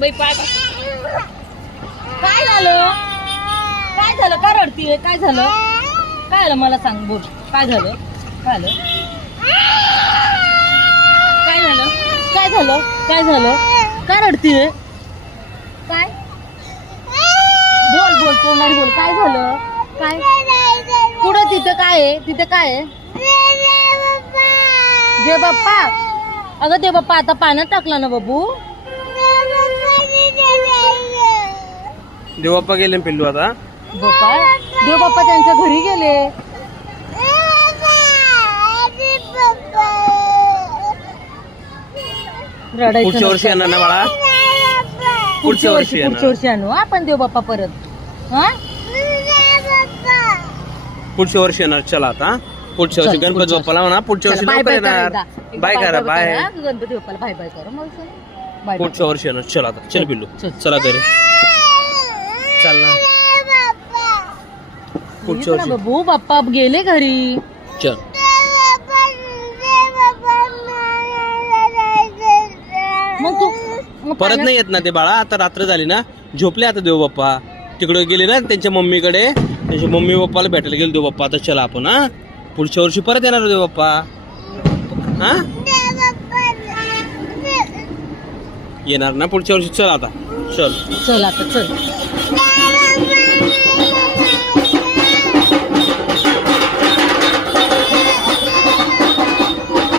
बाई पाय काय झालं काय झालं काय रडतीये काय झालं काय झालं मला सांग बोल काय झालं काय झालं काय झालं काय झालं काय झालं काय रडतीये काय बोल बोल तोंडाने बोल काय झालं काय पुढं तिथं काय आहे तिथे काय आहे देव बाप्पा अगं देव बाप्पा आता पाण्यात टाकला ना बाबू देवप्पा गेले ना पिल्लू आता बाप्पा देव बाप्पा त्यांच्या घरी गेले रडायचं पुढच्या वर्षी नसतं. येणार ना बाळा पुढच्या वर्षी येणार. पुढच्या वर्षी आणू आपण देव बाप्पा परत हा पुढच्या वर्षी येणार चला आता पुढच्या वर्षी चल, गणपती पुढच्या बाप्पाला म्हणा पुढच्या वर्षी बाय लवकर बाय येणार करा बाय करा बाय गणपती बाप्पाला बाय बाय करा मग बाय पुढच्या वर्षी येणार चला आता चल पिल्लू चल. चला घरी चल ना पुढच्या वर्षी बाबू बाप्पा गेले घरी चल मग तू मग परत नाही येत ना ते बाळा आता रात्र झाली ना झोपले आता देव बाप्पा तिकडे गेले ना त्यांच्या मम्मीकडे त्यांच्या मम्मी पप्पाला भेटायला गेलो देव बाप्पा आता चला आपण हा पुढच्या वर्षी परत येणार देव बाप्पा हा येणार ना पुढच्या वर्षी चल आता चल चल आता चल